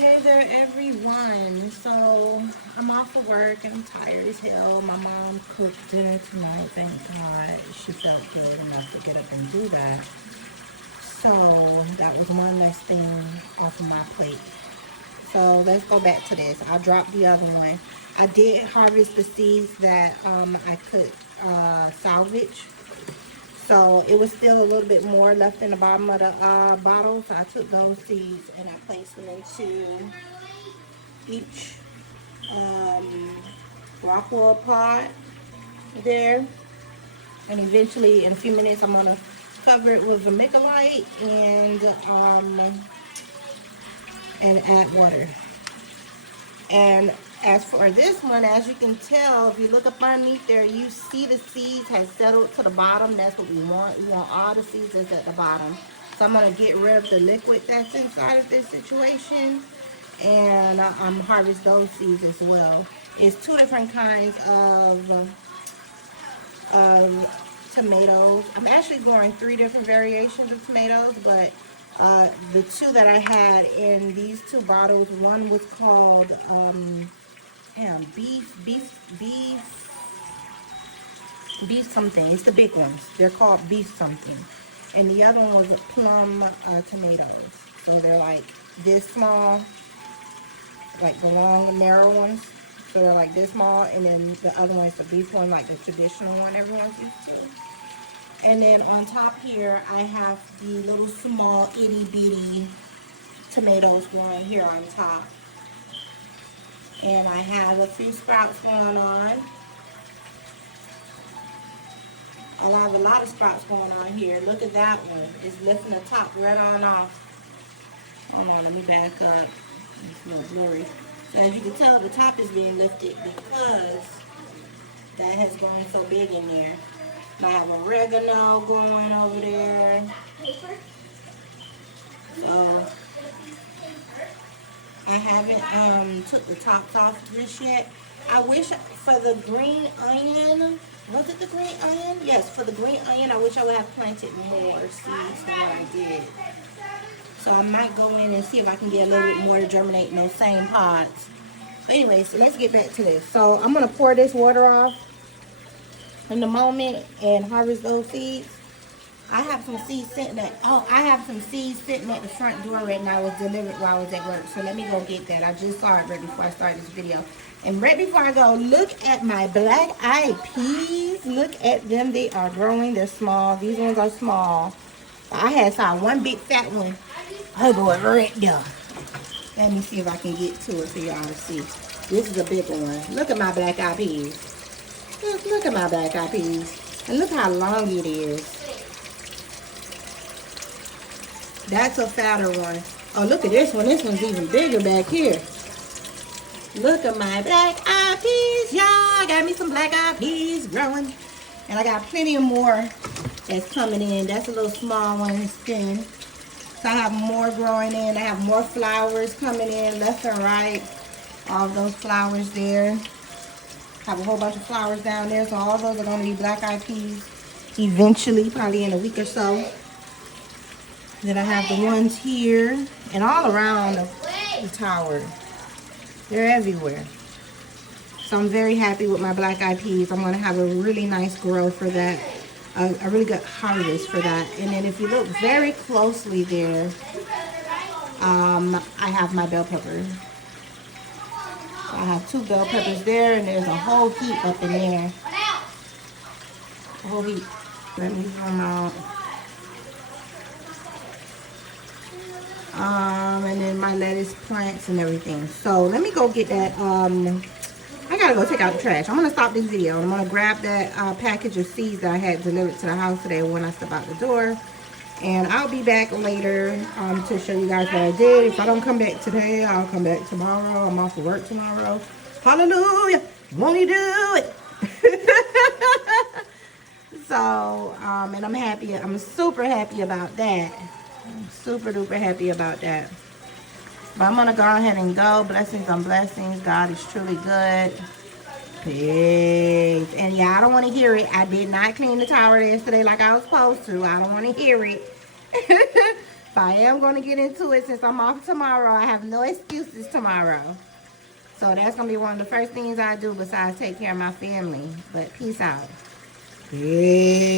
Hey there, everyone. So I'm off of work and I'm tired as hell. My mom cooked dinner tonight. Thank God she felt good enough to get up and do that. So that was one less thing off of my plate. So let's go back to this. I dropped the other one. I did harvest the seeds that I could salvage. So it was still a little bit more left in the bottom of the bottle. So I took those seeds and I placed them into each rock wool pot there. And eventually, in a few minutes, I'm gonna cover it with vermiculite and add water. And as for this one, as you can tell, if you look up underneath there, you see the seeds has settled to the bottom. That's what we want. We want all the seeds that's at the bottom. So I'm gonna get rid of the liquid that's inside of this situation and harvest those seeds as well. It's two different kinds of tomatoes. I'm actually growing three different variations of tomatoes, but the two that I had in these two bottles, one was called beef something. It's the big ones. They're called beef something. And the other one was plum tomatoes. So they're like this small, like the long narrow ones. So they're like this small, and then the other one is the beef one, like the traditional one everyone's used to. And then on top here, I have the little small itty bitty tomatoes growing here on top. And I have a few sprouts going on. I have a lot of sprouts going on here. Look at that one. It's lifting the top right on off. Hold on, let me back up. It's a little blurry. So as you can tell, the top is being lifted because that has grown so big in there. And I have oregano going over there. So I haven't took the tops off just yet. I wish for the green onion, was it the green onion? Yes, for the green onion, I wish I would have planted more seeds than what I did. So I might go in and see if I can get a little bit more to germinate in those same pods. But anyway, so let's get back to this. So I'm going to pour this water off in the moment and harvest those seeds. I have some seeds sitting at, I have some seeds sitting at the front door right now. It was delivered while I was at work. So let me go get that. I just saw it right before I started this video. And right before I go, look at my black-eyed peas. Look at them. They are growing. They're small. These ones are small. I saw one big fat one. I go right there. Let me see if I can get to it for y'all to see. This is a big one. Look at my black-eyed peas. Look at my black-eyed peas. And look how long it is. That's a fatter one. Oh, look at this one. This one's even bigger back here. Look at my black-eyed peas, y'all. I got me some black-eyed peas growing. And I got plenty of more that's coming in. That's a little small one and thin. So I have more growing in. I have more flowers coming in left and right. All of those flowers there. I have a whole bunch of flowers down there. So all those are going to be black-eyed peas eventually, probably in a week or so. Then I have the ones here and all around the tower. They're everywhere. So I'm very happy with my black-eyed peas. I'm going to have a really nice grow for that. A really good harvest for that. And then if you look very closely there, I have my bell pepper. So I have two bell peppers there, and there's a whole heap up in there. A whole heap. Let me zoom out. And then my lettuce plants and everything. So let me go get that. I gotta go take out the trash. I'm gonna stop this video. I'm gonna grab that package of seeds that I had delivered to the house today when I step out the door. And I'll be back later to show you guys what I did. If I don't come back today, I'll come back tomorrow. I'm off for work tomorrow. Hallelujah! Won't he do it? So, and I'm happy. I'm super happy about that. I'm super duper happy about that. But I'm going to go ahead and go. Blessings on blessings. God is truly good. Peace. And yeah, I don't want to hear it. I did not clean the tower yesterday like I was supposed to. I don't want to hear it. But I am going to get into it since I'm off tomorrow. I have no excuses tomorrow. So that's going to be one of the first things I do besides take care of my family. But peace out. Peace.